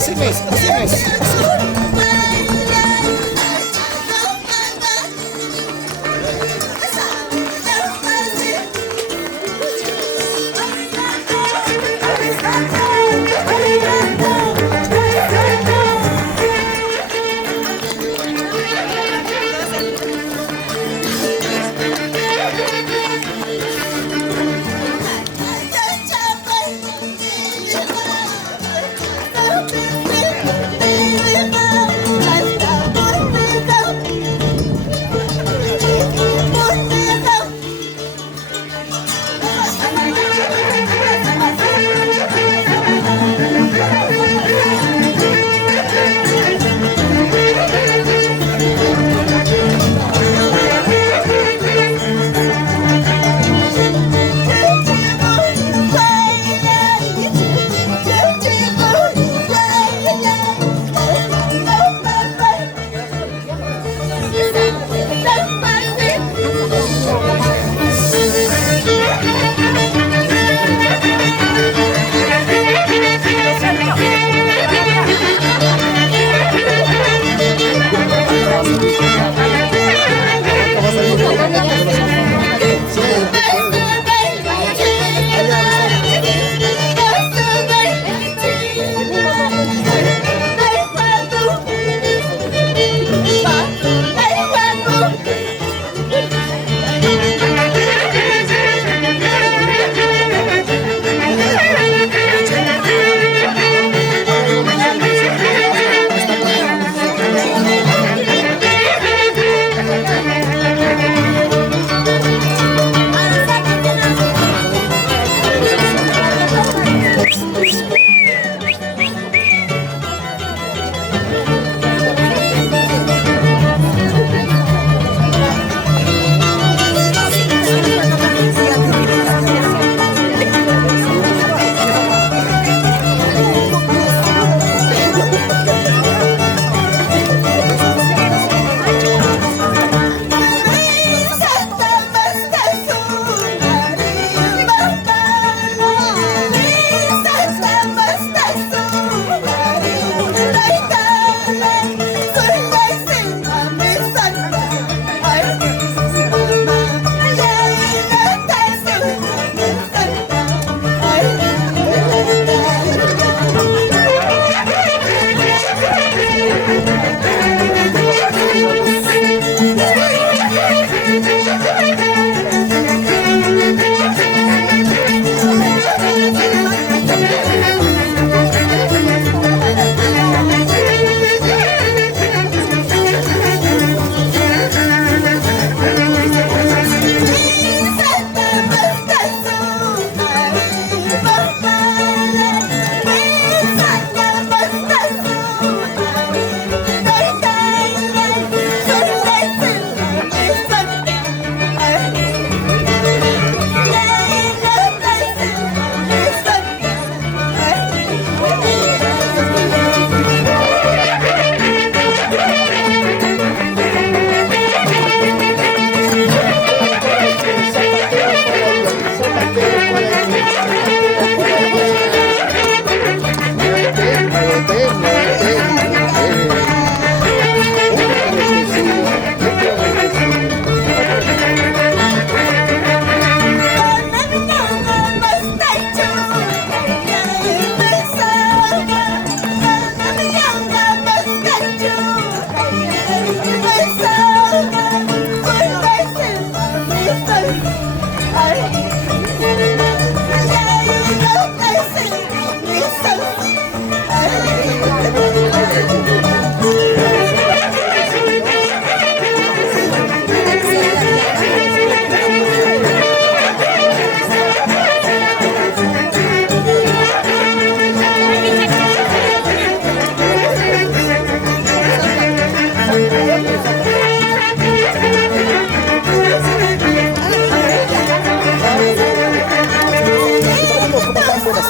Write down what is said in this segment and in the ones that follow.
Así es, así es.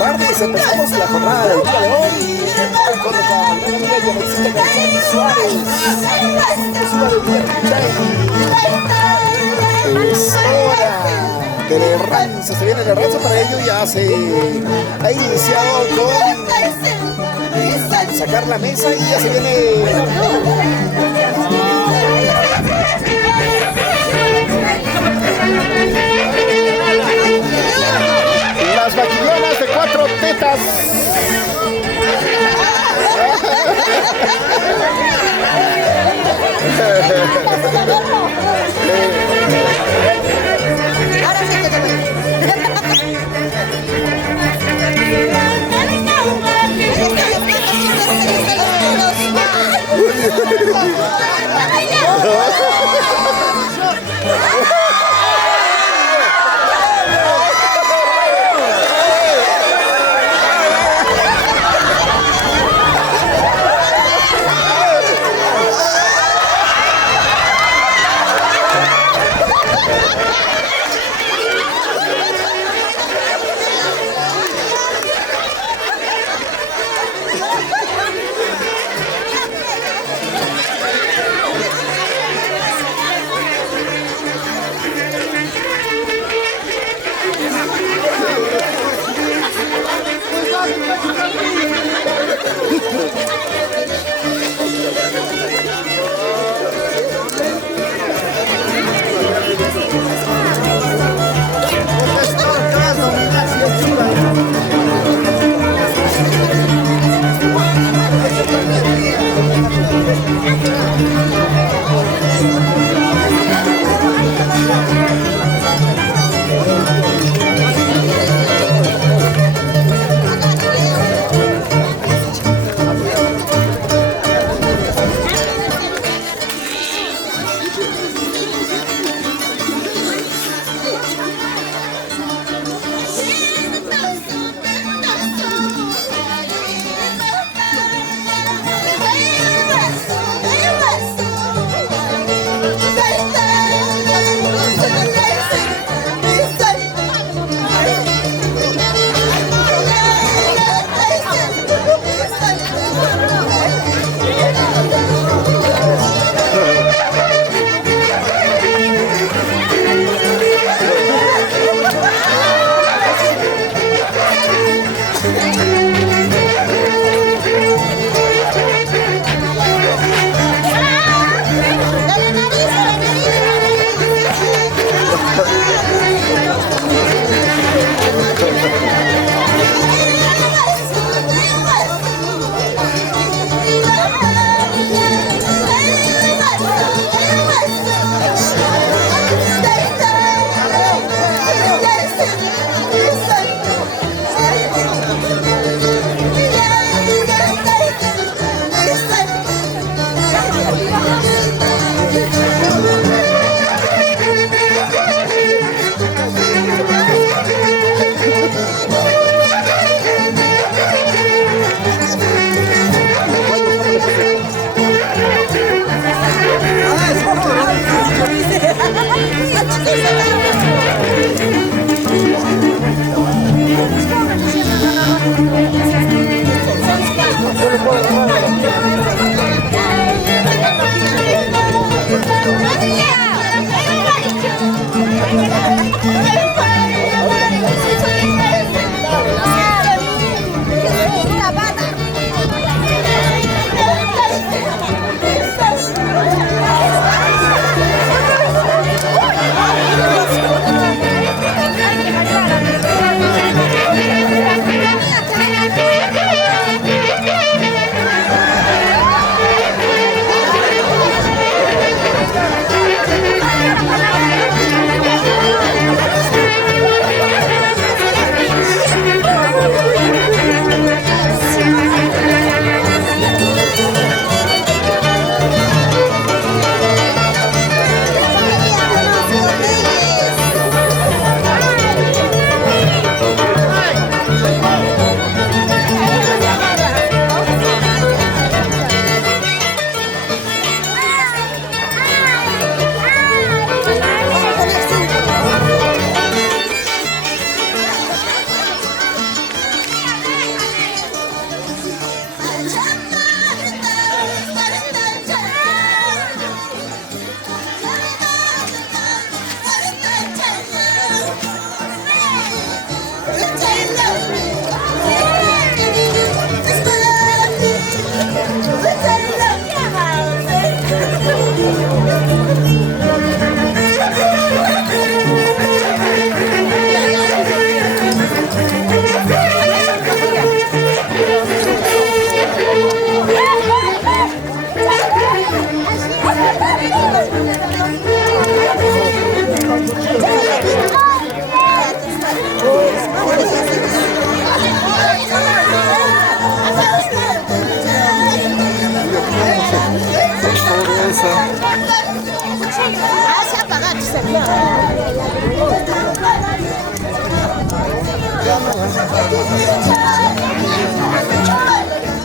tardes empezamos la jornada del día de hoy con nuestra gran amiga Yanexita Garzón Suárez, exclusiva de Viernes. Es hora del rancho, se viene el rancho, para ello ya se ha iniciado con sacar la mesa y ya se viene. Las vaquillonas de 4 tetas.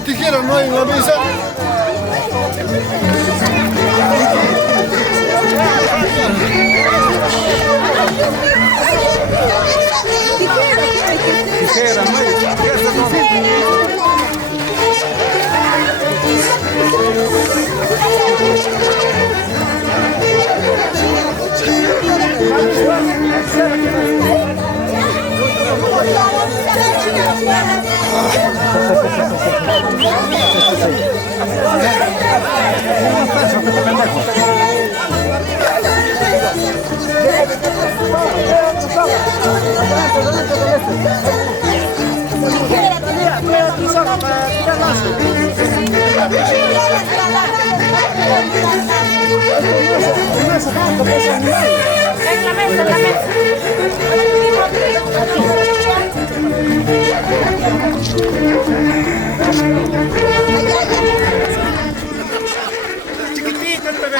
Tijera no hay en la mesa. Tijera no hay. Chiquitito el bebé.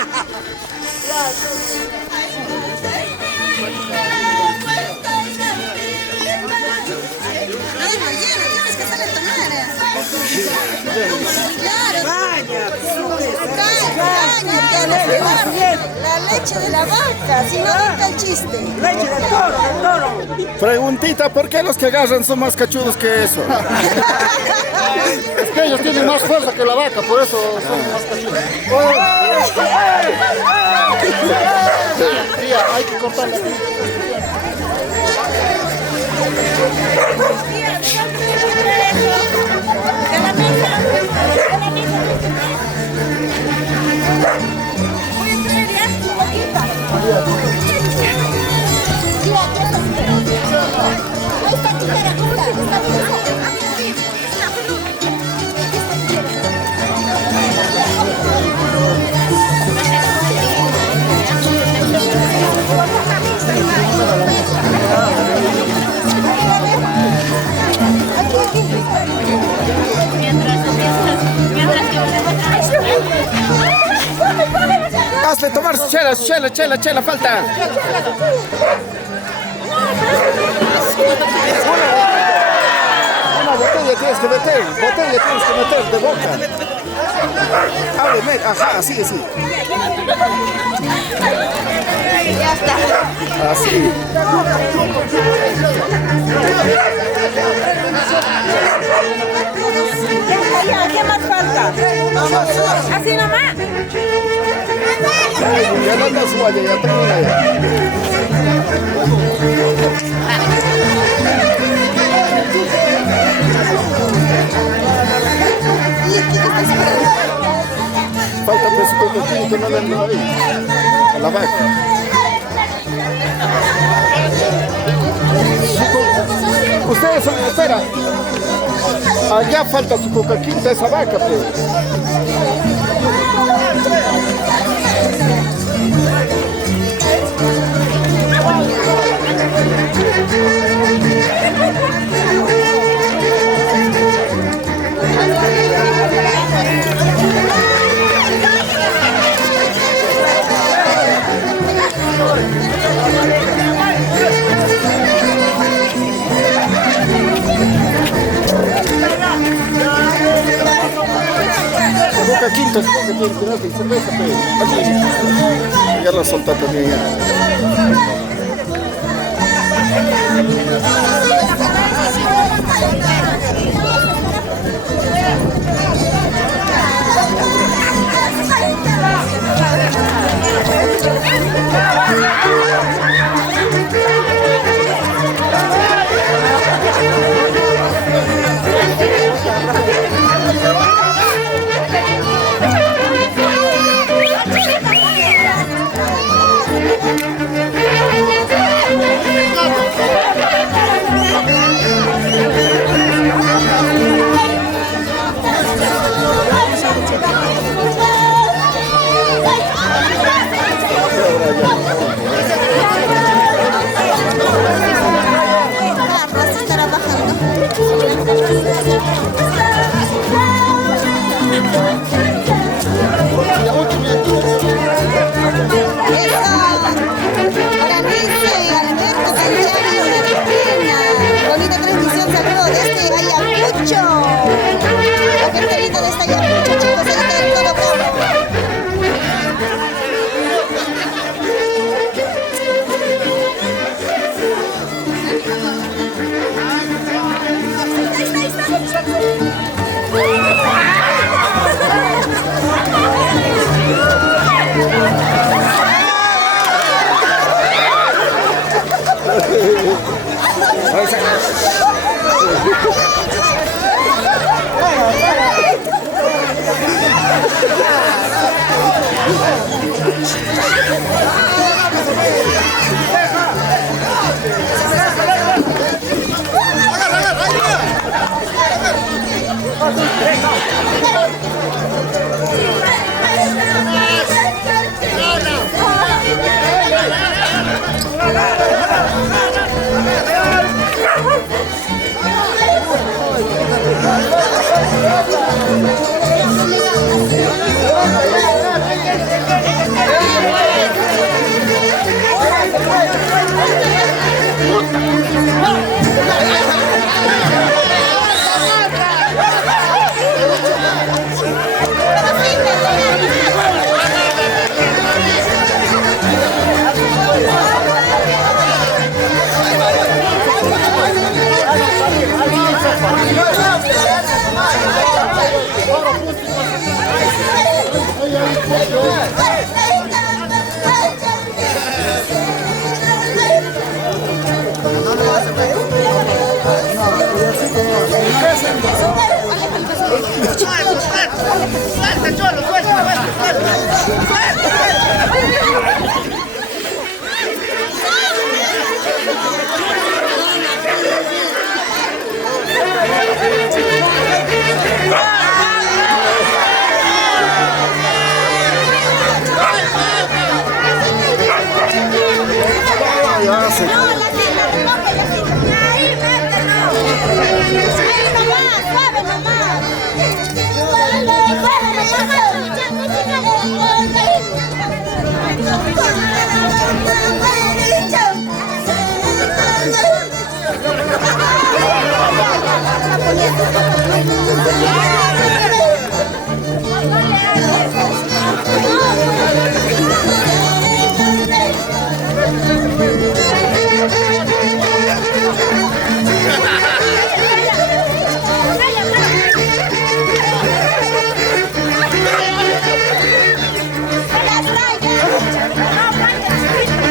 Tienes que hacerle tomar. La leche de la vaca, si no quita el chiste. Leche del toro, del toro. Preguntita, ¿por qué los que agarran son más cachudos que eso? Es que ellos tienen más fuerza que la vaca, por eso son más cachudos. Tía, hay que cortarla. Hazle tomar chela, falta. Una botella tienes que meter, de boca. Abre, ajá, así. Ya está. Así. Ya, ¿qué más falta? Así nomás. Ya no andas guaya, ya termina ya. Falta pues un poquito que no le han dado ahí. A la vaca. Ustedes son, espera. Allá falta su cocaquita esa vaca, pues. Boca Quinto, que tiene cuidado que cerveza, pero aquí ya la soltó también ya.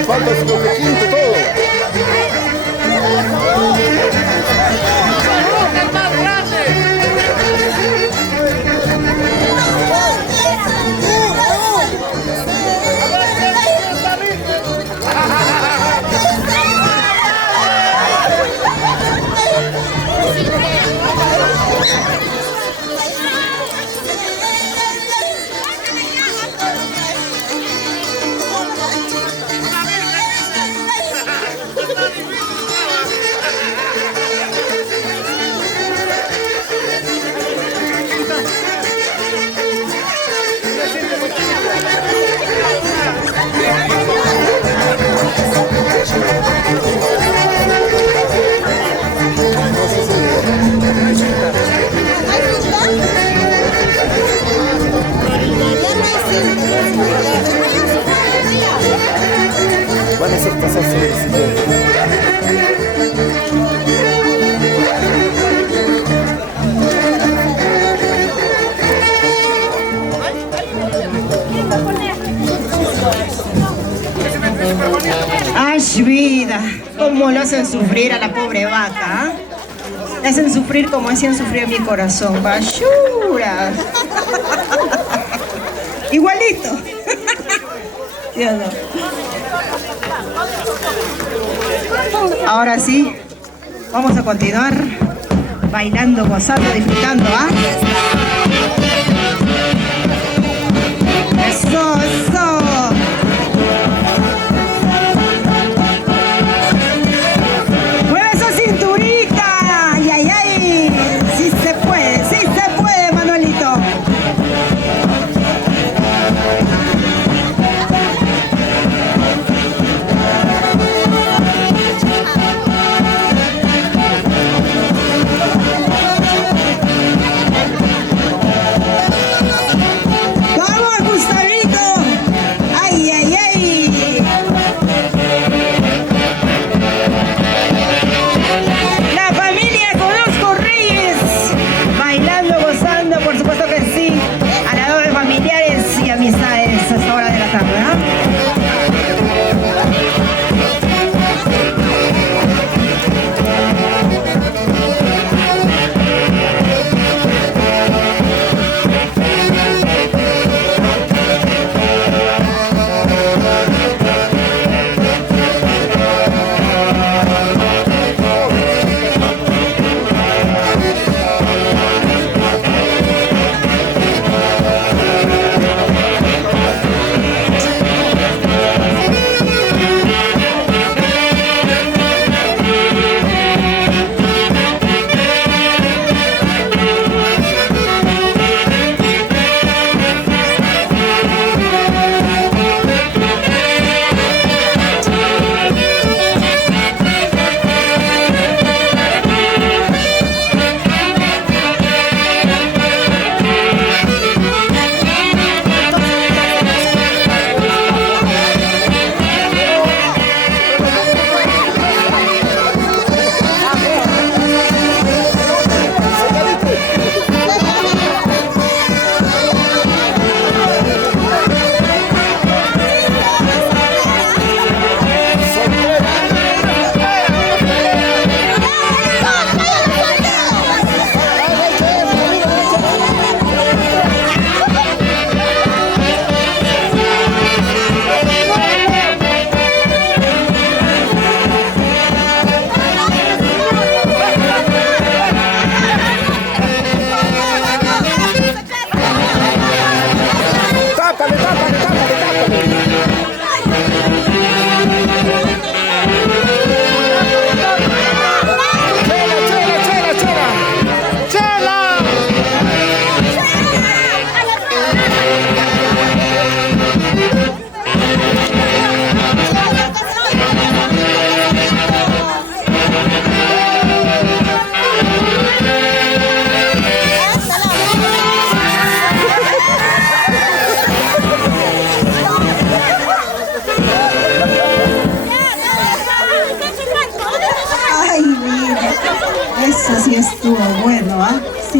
Falta su quinto todo. Van a ser pasados sobre el siguiente. ¡Ay, vida! ¿Cómo lo hacen sufrir a la pobre vaca? Le hacen sufrir como hacían sufrir a mi corazón. ¡Basura! Igualito. ¿Sí o no? Ahora sí, vamos a continuar bailando, gozando, disfrutando, ¿ah? ¡Eso, eso! ¡Mueve esa cinturita! ¡Ay, ay, ay! ¡Sí se puede, Manuelito!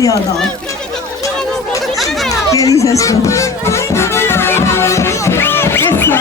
¿sí o no? ¿Qué dices tú? Eso.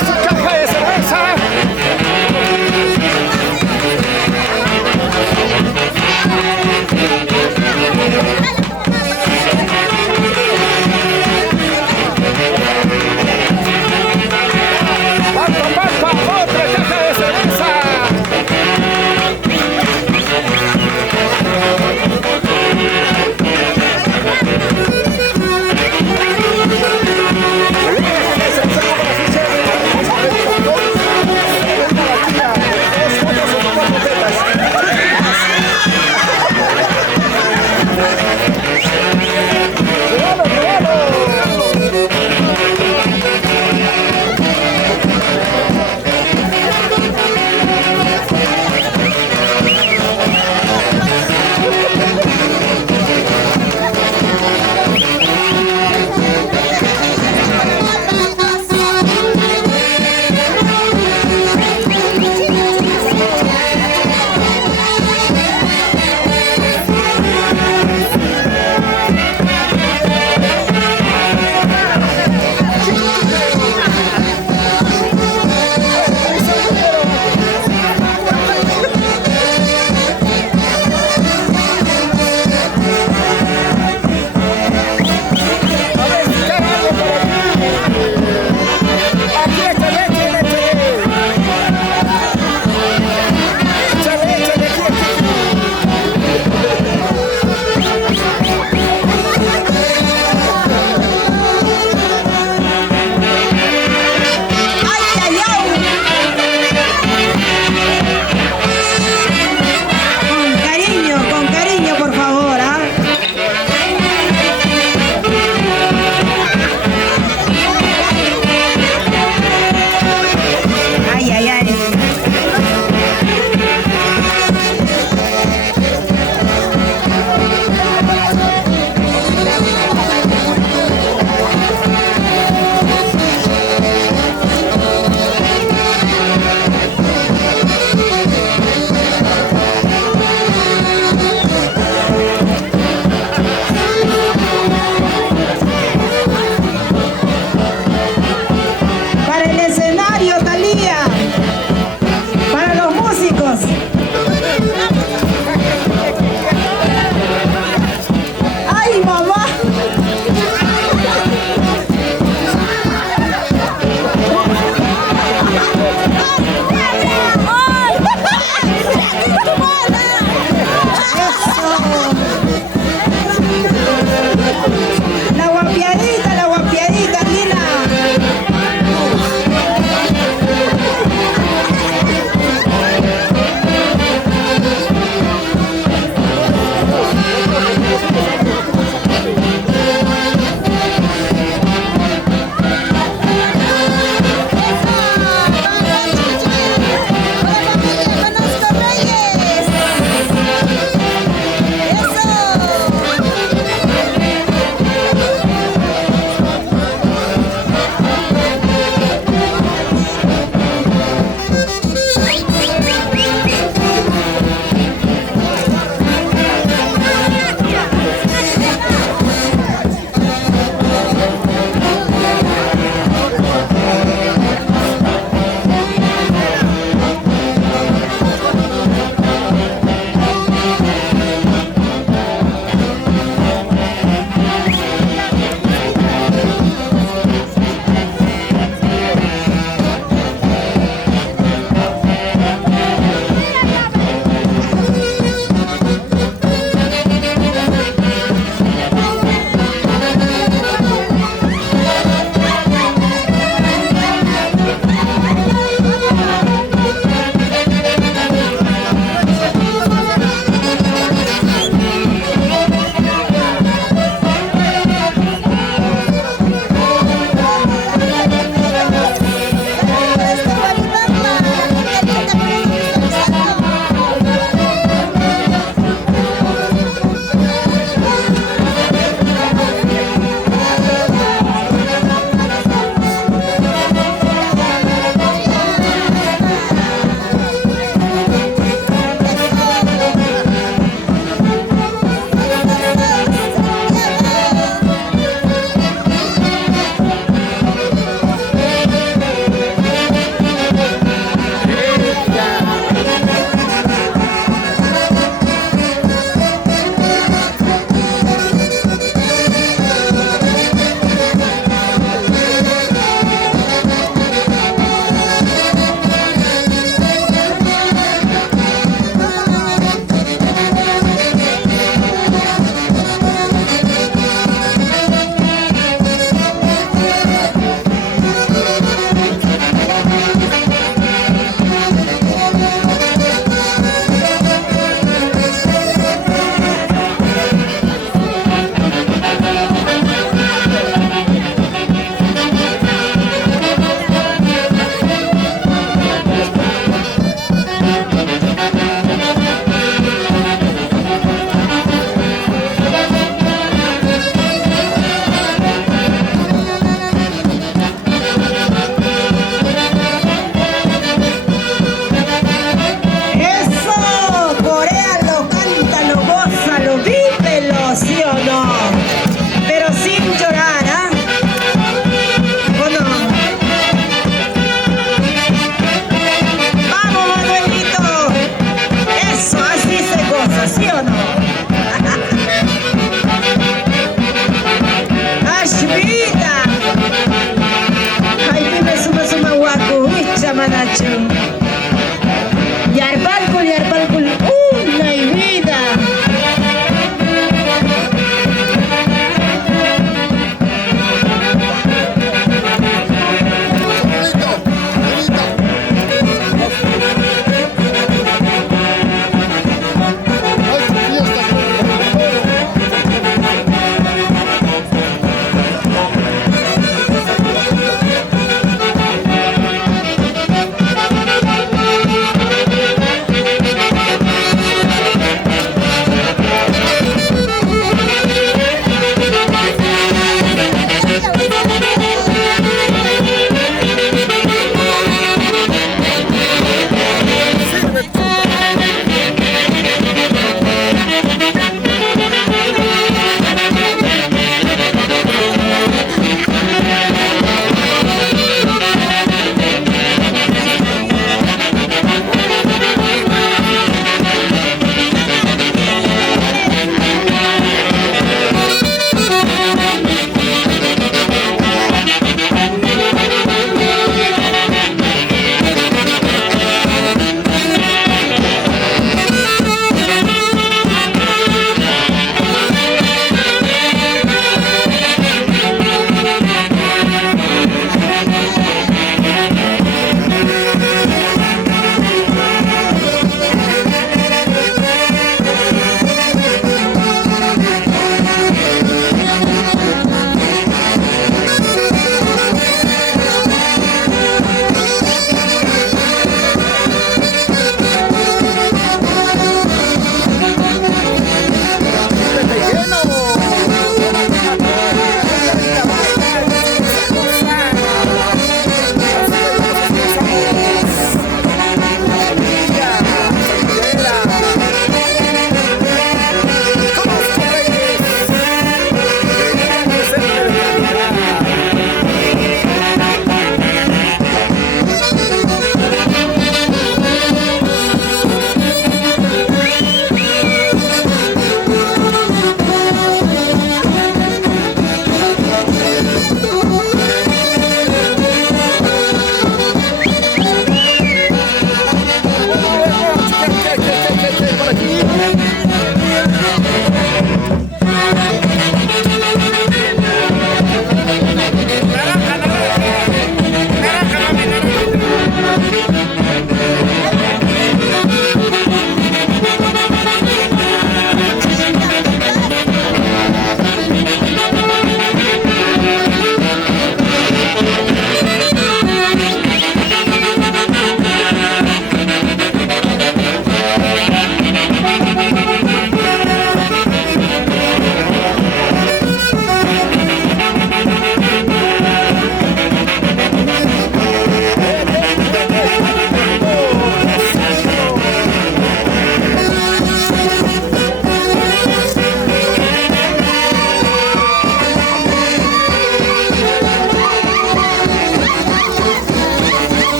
¡Su caja de cerveza!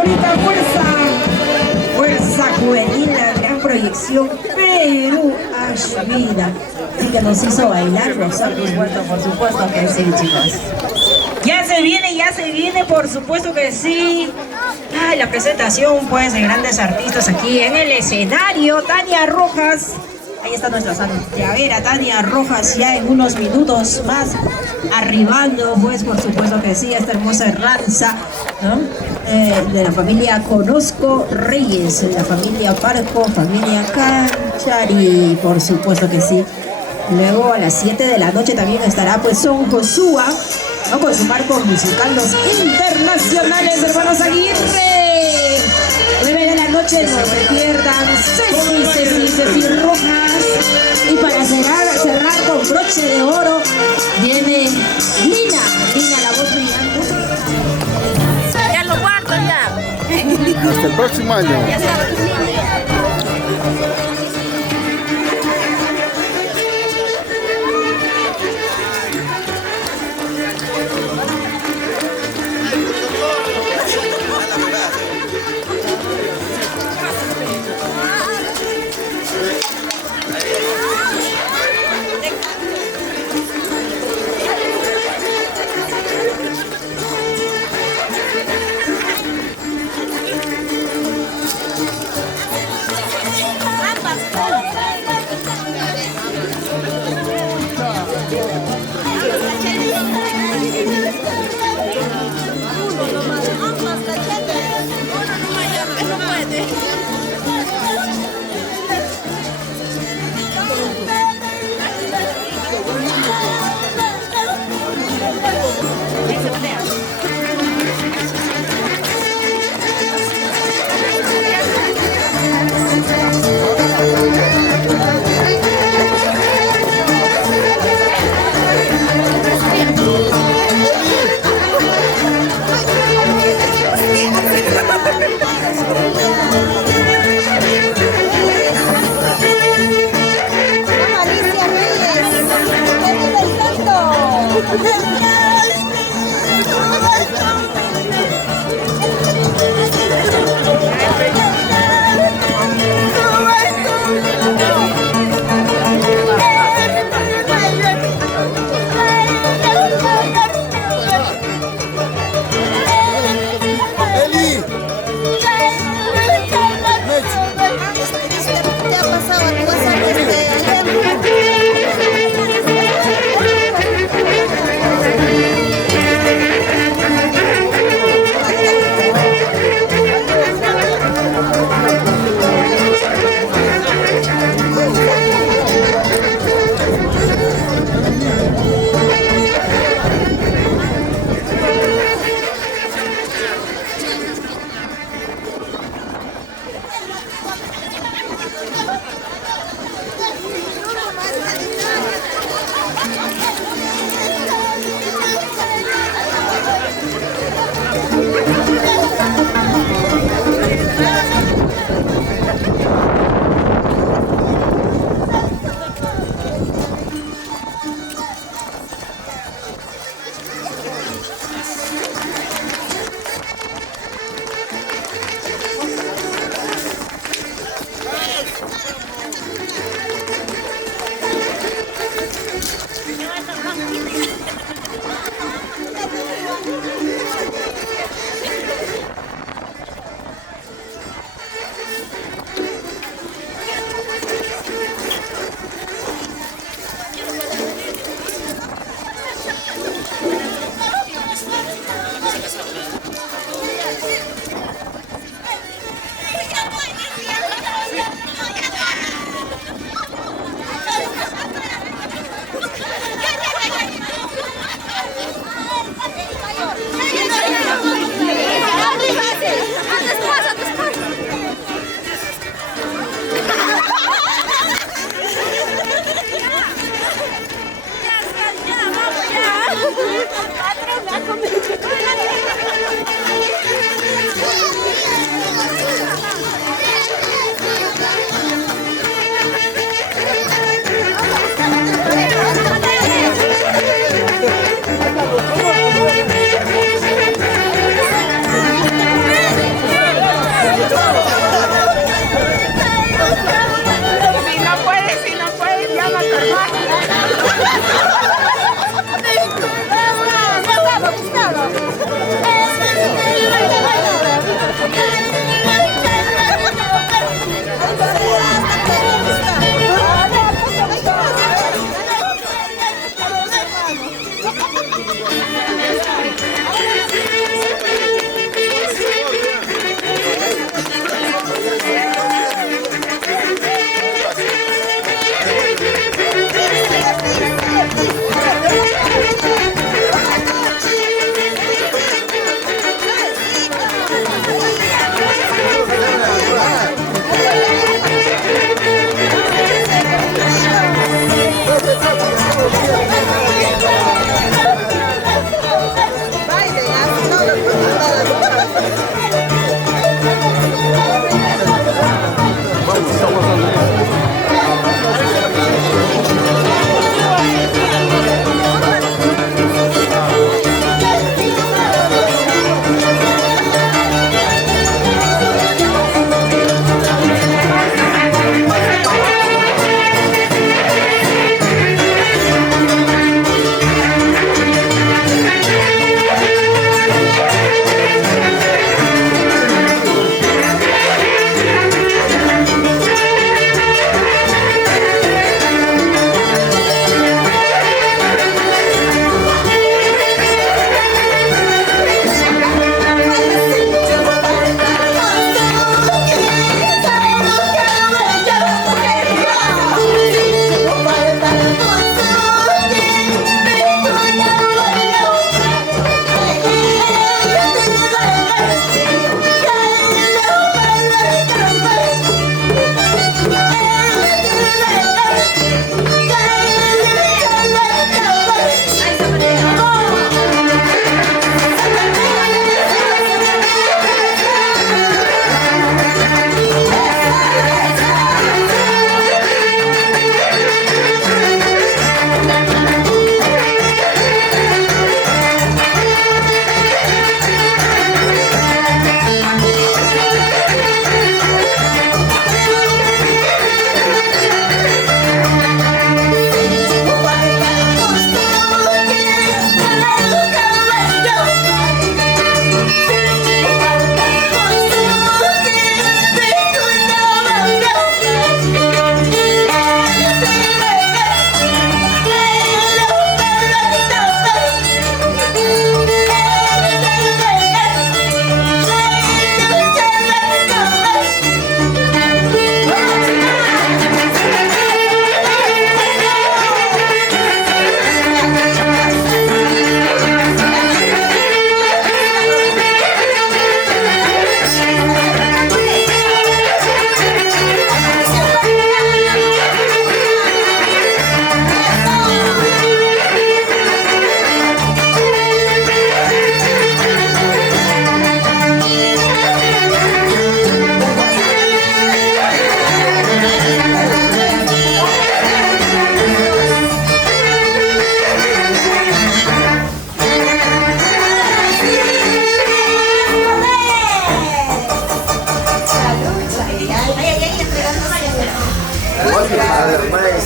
señorita, fuerza. Fuerza juvenil, la gran proyección Perú Ashvida. Y que nos hizo bailar los ojos muertos, por supuesto que sí, chicas. Ya se viene, por supuesto que sí. Ay, la presentación, pues, de grandes artistas aquí en el escenario. Tania Rojas. Ahí está nuestra santiaguera Tania Rojas, ya en unos minutos más arribando, pues por supuesto que sí, esta hermosa ranza, ¿no? De la familia Conozco Reyes, de la familia Parco, familia Canchari, por supuesto que sí. Luego a las 7 de la noche también estará pues Son Josúa, ¿no? Con su marco musical Los Internacionales Hermanos Aguirre. 9 de la noche, no se pierdan Ceci Rojas. Y para cerrar con broche de oro, viene Lina, la voz brillante. Ya lo guardo ya. Hasta el próximo año. Ya sabes.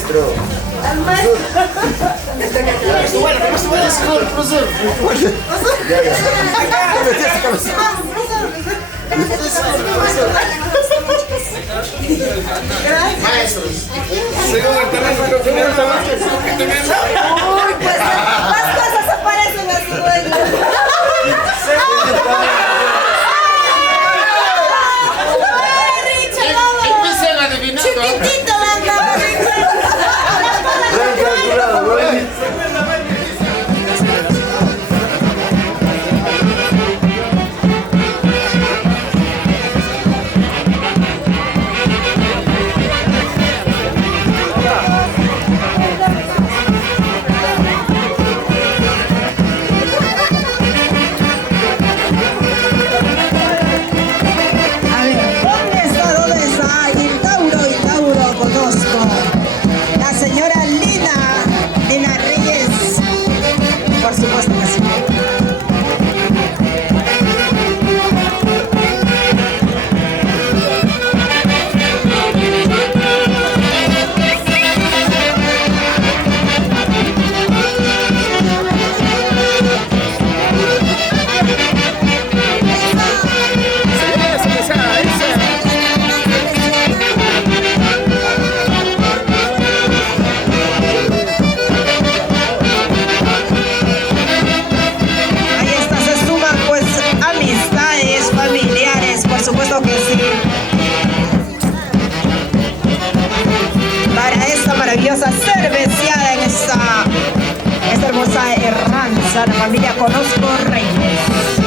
maestro. Ya, ya. Metí esa cabeza. Maestros, según el teléfono que me han dado, Uy, pues más cosas se parecen a su dueño. empiecen a adivinar. Chiquitito la andaba. A ver, ¿dónde está? Intauro conozco. La señora Lina Reyes. Por supuesto que sí. Ahí está, se suman pues amistades, familiares, por supuesto que sí. Para esta maravillosa cerveciada en esta hermosa herranza, la familia Conozco Reyes.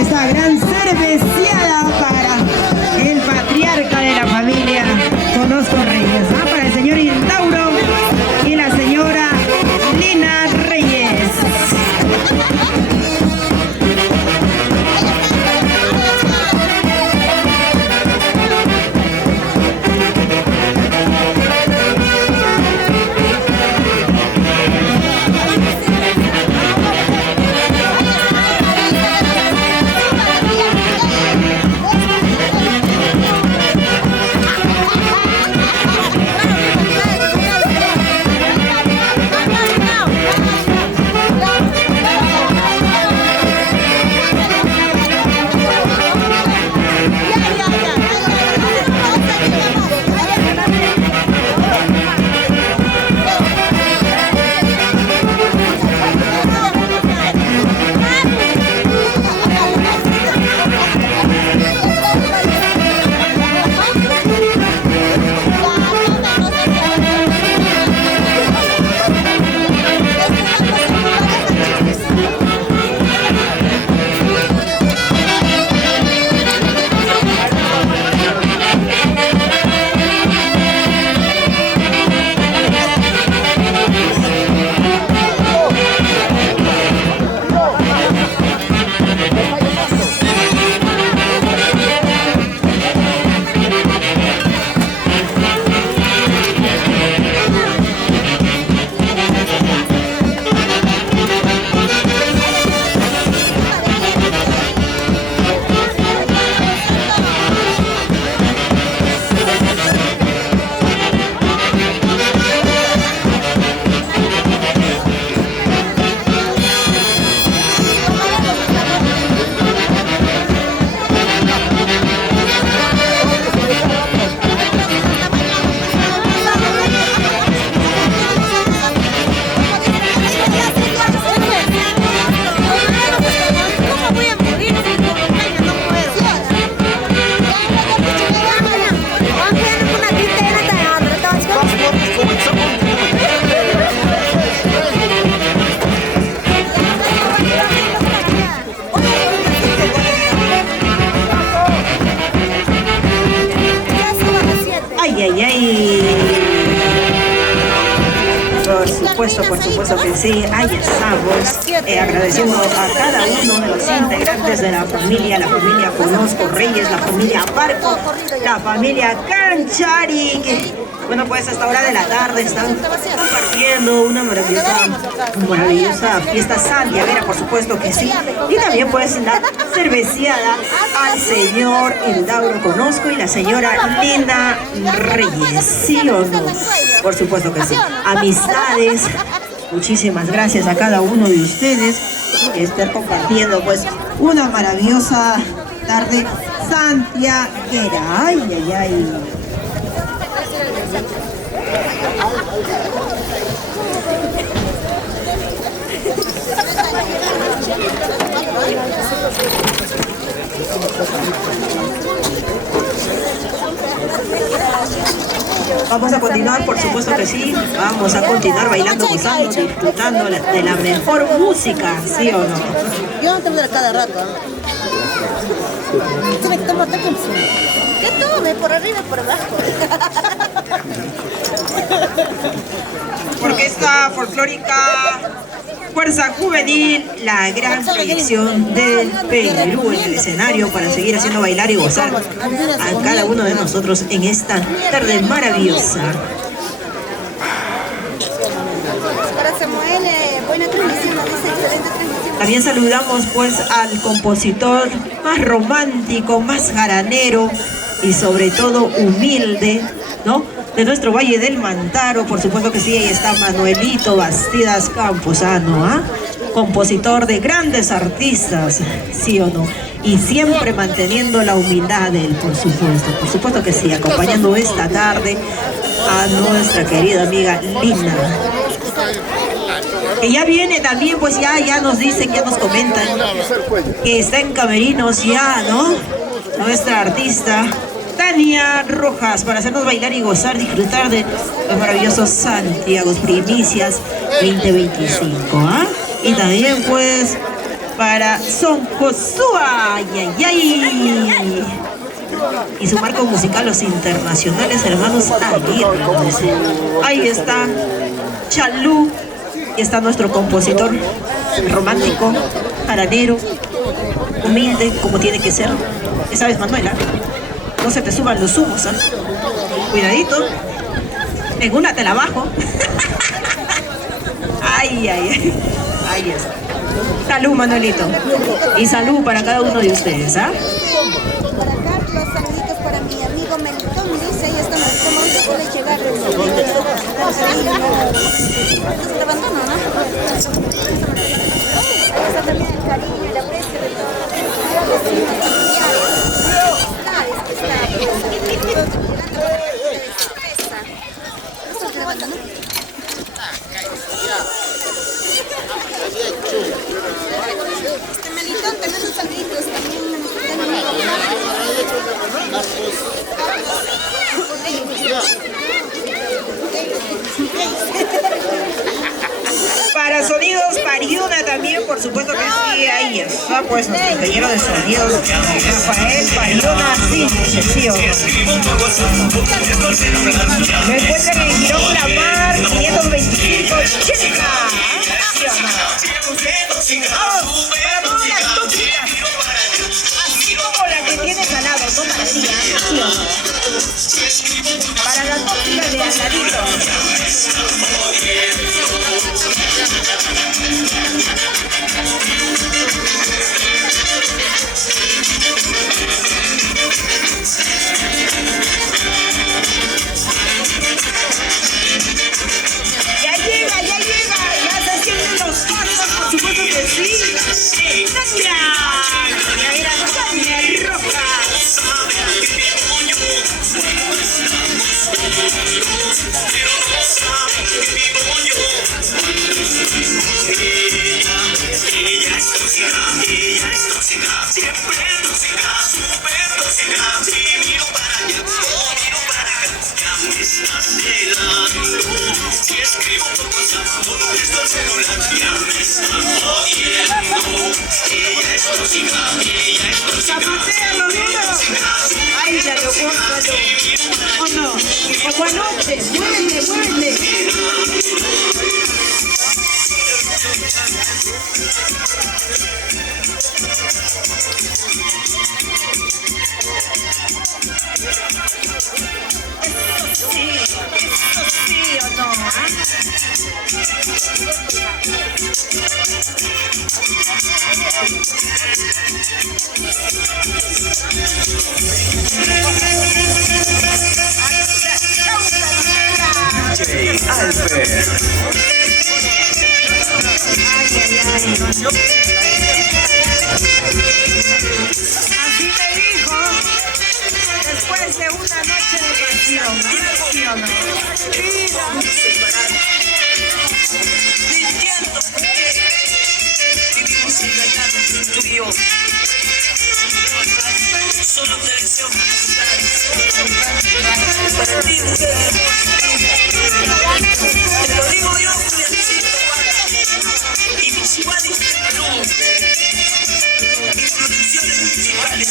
esta gran cerveciada para el patriarca de la familia Conozco Reyes, ¿no? Para el señor Intauro y la señora Lina Reyes. supuesto que sí. Ahí estamos, agradeciendo a cada uno de los integrantes de la familia Conozco Reyes, la familia Barco, la familia Canchari, que, bueno, pues a esta hora de la tarde están compartiendo una maravillosa fiesta santiaguera, por supuesto que sí. Y también pues la cerveciada al señor Eldauro Conozco y la señora Linda Reyes, ¿sí o no? Por supuesto que sí. Amistades, muchísimas gracias a cada uno de ustedes por estar compartiendo pues una maravillosa tarde santiaguera. Ay, ay, ay. Vamos a continuar, por supuesto que sí. Vamos a continuar bailando, gozando, disfrutando de la mejor música, ¿sí o no? Yo no te voy a cada rato. Tiene que tomar tiempo. Que tome por arriba y por abajo. Orquesta Folclórica Fuerza Juvenil, la gran proyección del Perú en el escenario para seguir haciendo bailar y gozar a cada uno de nosotros en esta tarde maravillosa. Para Samuel, buena transmisión, dice excelente transmisión. También saludamos pues al compositor más romántico, más jaranero y sobre todo humilde, ¿no?, de nuestro Valle del Mantaro. Por supuesto que sí, ahí está Manuelito Bastidas Camposano, ¿ah? Compositor de grandes artistas, ¿sí o no? Y siempre manteniendo la humildad de él, por supuesto que sí, acompañando esta tarde a nuestra querida amiga Lina. Que ya viene también, pues ya nos dicen, ya nos comentan que está en camerinos ya, ¿no? Nuestra artista Tania Rojas, para hacernos bailar y gozar, disfrutar de los maravillosos Santiago Primicias 2025, ¿ah? Y también pues para Son Josúa, ay, ay, ay. Y su marco musical, los internacionales hermanos Aguirre. Ahí está Chalú, y está nuestro compositor romántico, jaranero, humilde, como tiene que ser. Ya sabes, Manuela, no se te suban los humos, ¿eh? Cuidadito. En una te la bajo. Ay, ay, ay. Ahí está. Salud, Manuelito. Y salud para cada uno de ustedes, ¿ah? Para Carlos, saluditos para mi amigo Melitón, dice, ahí estamos, ¿cómo se puede llegar? Estás grabando, ¿no? Está también el cariño y la aprecio de todos los Este Melitón, tenemos saluditos también. Para Sonidos Pariuna también, por supuesto que sí, ahí está pues nuestro ingeniero de sonidos, Rafael Pariuna, sí, sí, o no. Me encuentran en Girón La Mar, 525, Chica, sí o no. Vamos, para todas las tóxicas, así como la que tienes al lado, no para ti, sí o no. Para las tóxicas de al ladito. Ya llega, ya se sienten los pasos, por supuesto que sí. ¡Tania! Ya era Tania Rojas. ¡Zapatealo, mira! ¡Ay, ya lo guardo! ¡Oh, no! ¡Aguanote! ¡Muévele, muévele! Así me dijo después de una noche de pasión, ¿no? ¿Sí o no? Entiendo por qué vivimos engañados tú y yo. Solo te deseo felicidades. Para ti, mujer hermosa. Te lo digo yo, Juliancito Vara. Y mis iguales de Perú. Y producciones musicales.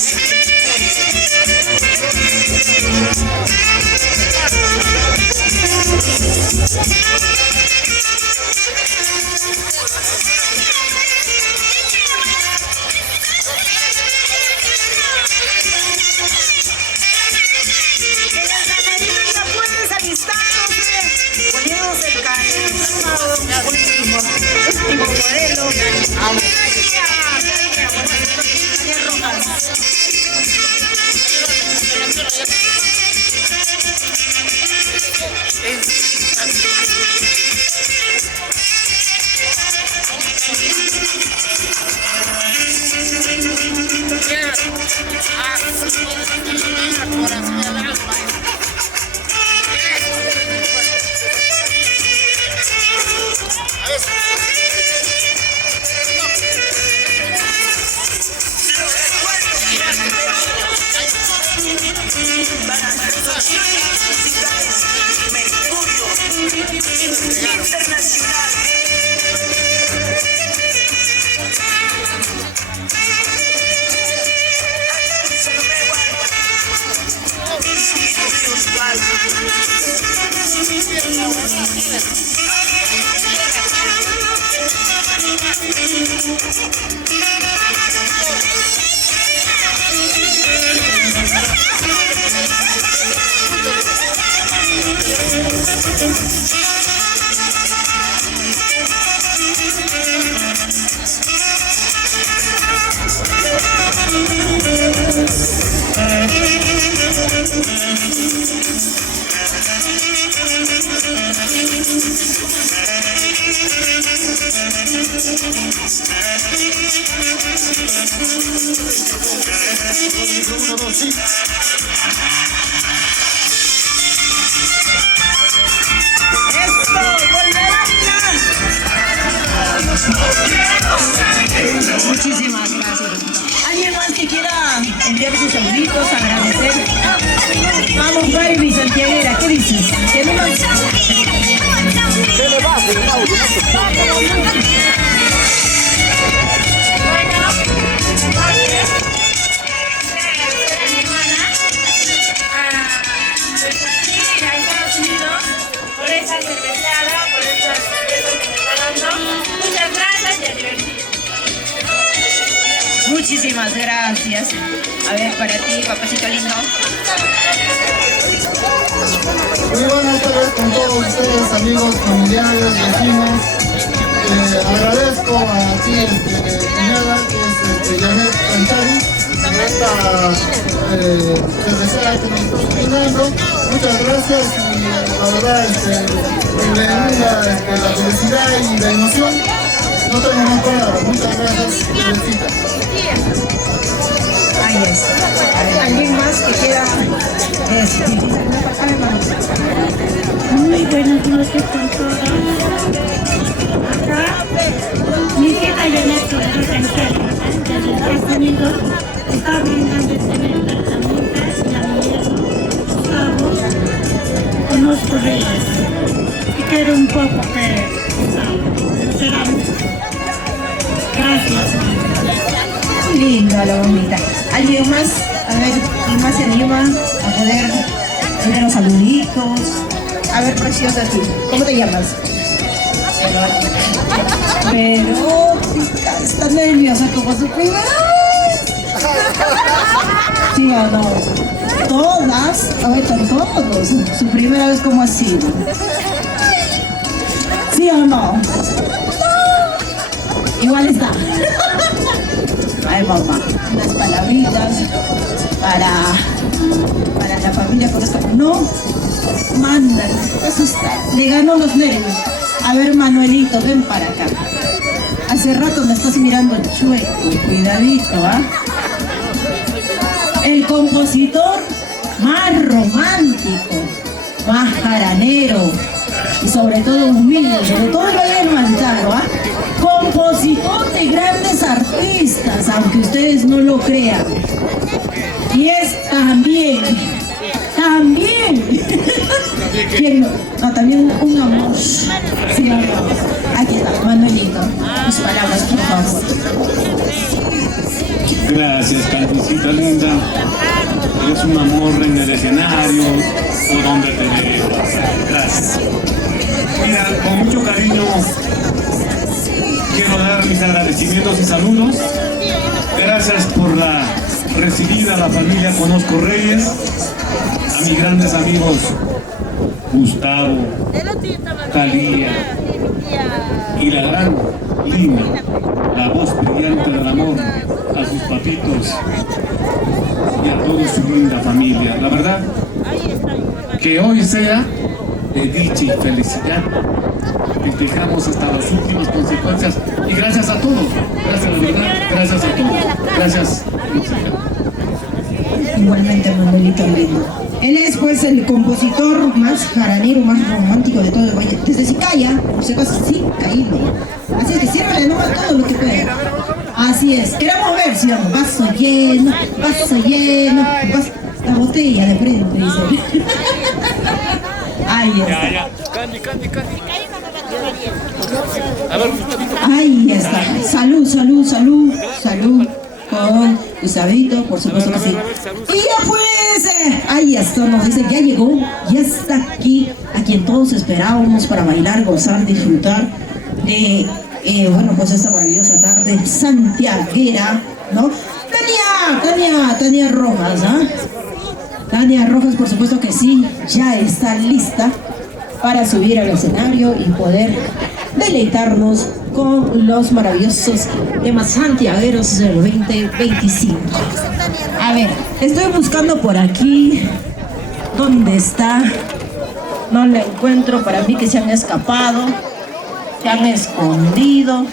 Último modelo. Muchísimas gracias. ¿Alguien más que quiera enviar sus saluditos, agradecer? Vamos, baby, santiaguera, ¿qué dices? ¿Qué me vas? ¿Qué le va a hacer un audio? Muchísimas gracias. A ver, para ti, papacito lindo. Muy buenas tardes con todos ustedes, amigos, familiares, vecinos. Agradezco a ti, cuñada, que es Janet Cantari, por esta cervecera que nos está brindando. Muchas gracias y la verdad, me brinda la felicidad y la emoción. No tengo más palabras. Muchas gracias. Felicita. Ahí está. A ver, ¿alguien más que quiera decir? Muy buenas noches con todos. Acá, mi hija Janet desde Estados Unidos está brindando excelente la amiga y la amiga Gustavo. Conozco de ellas y quiero un poco que será mucho. Gracias. Linda la bombita. ¿Alguien más? A ver, ¿quién más se anima a poder hacer los saluditos? A ver, preciosa tú. ¿Cómo te llamas? Verónica, está nerviosa como su primera vez. ¿Sí o no? Todas, a ver, todos. Su primera vez, ¿cómo ha sido? ¿Sí o no? Igual está. Ay, mamá, unas palabritas para la familia con esto. No, mándale. Eso está. Le ganó los nervios. A ver, Manuelito, ven para acá. Hace rato me estás mirando el chueco. Cuidadito, ¿ah? El compositor más romántico, más jaranero y sobre todo humilde, sobre todo lo hay en Mantaro, ¿ah? Compositor de grandes artistas, aunque ustedes no lo crean. Y es también, ¿quién no? No, también un amor. Sí, aquí está, Manuelito. Tus palabras, por favor. Gracias, Carmencita linda. Eres un amor en el escenario o donde te veo. Gracias. Mira, con mucho cariño quiero dar mis agradecimientos y saludos. Gracias por la recibida a la familia Conozco Reyes, a mis grandes amigos Gustavo, Talía y la gran Lina, la voz brillante del amor, a sus papitos y a toda su linda familia. La verdad, que hoy sea de dicha y felicidad. Festejamos hasta las últimas consecuencias y gracias a todos. Gracias, la verdad, gracias a todos. Gracias. Igualmente, Manuelito lindo. Él es pues el compositor más jaranero, más romántico de todo el valle. Desde Sicaya, por si acaso, sí, caído. Así es que sírvale nomás todo lo que pueda. Así es. Queremos ver, si vamos, vaso lleno, la botella de frente, dice. Ahí está. Ahí está. Salud con Gustavito, por supuesto que sí. Y ya pues, ahí está, nos dice, ya llegó, ya está aquí, a quien todos esperábamos para bailar, gozar, disfrutar de, bueno, pues esta maravillosa tarde santiaguera, ¿no? Tania Rojas, ¿ah? Tania Rojas, por supuesto que sí, ya está lista para subir al escenario y poder deleitarnos con los maravillosos temas santiagueros del 2025. A ver, estoy buscando por aquí. ¿Dónde está? No la encuentro. Para mí que se han escapado, se han escondido.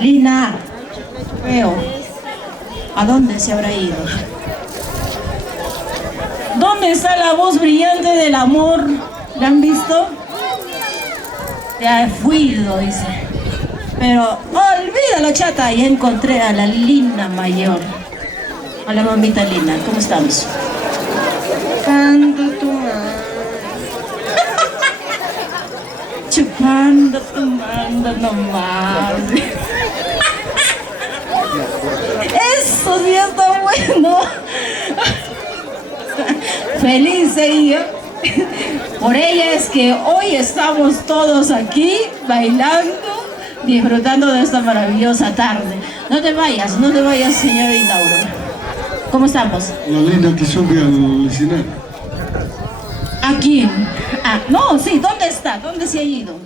Lina, veo. ¿A dónde se habrá ido? ¿Dónde está la voz brillante del amor? ¿La han visto? Se ha fuido, dice. Pero olvídalo, chata. Ya encontré a la Lina mayor. A la mamita Lina. ¿Cómo estamos? Chupando tu mano. Chupando tu mano nomás. Eso sí está bueno. Feliz ella. Por ella es que hoy estamos todos aquí bailando, disfrutando de esta maravillosa tarde. No te vayas, señor Inauro. ¿Cómo estamos? La linda que sube al escenario. ¿A quién? Ah, no, sí, ¿dónde está? ¿Dónde se ha ido?